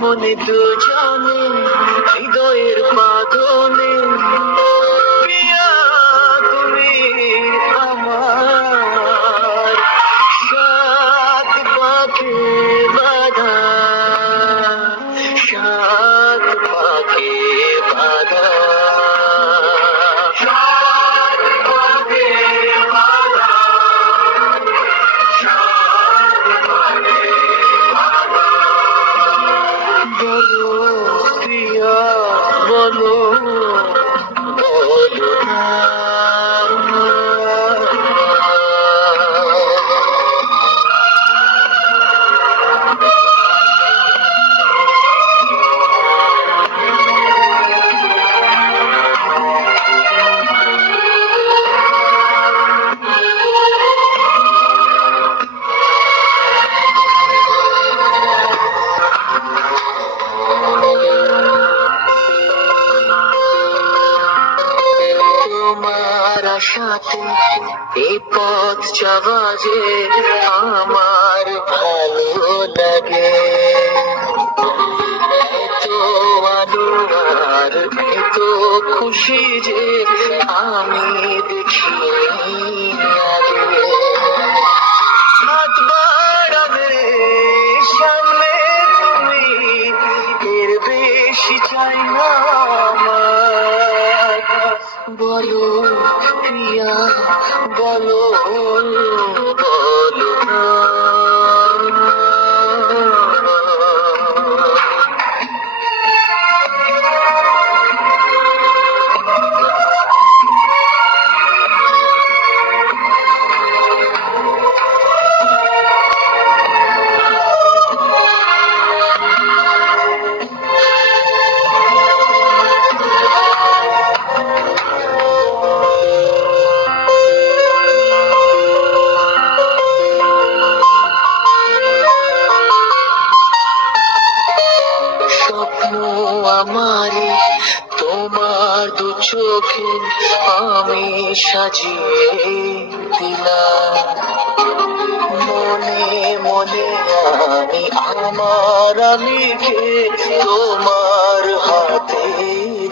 মনে দুজনে হৃদয়ের তুমি আমার সাত পাকে আশাতে এই পথ যাওয়া যে আমার ভালো লাগে। তো এত খুশি যে আমি দেখিনি আগে। বলো প্রিয়া বলো বলো স্বপ্ন আমারে? তোমার দু চোখে আমি সাজিয়ে দিলাম। মনে মনে আমি, আমার আমিকে তোমার হাতে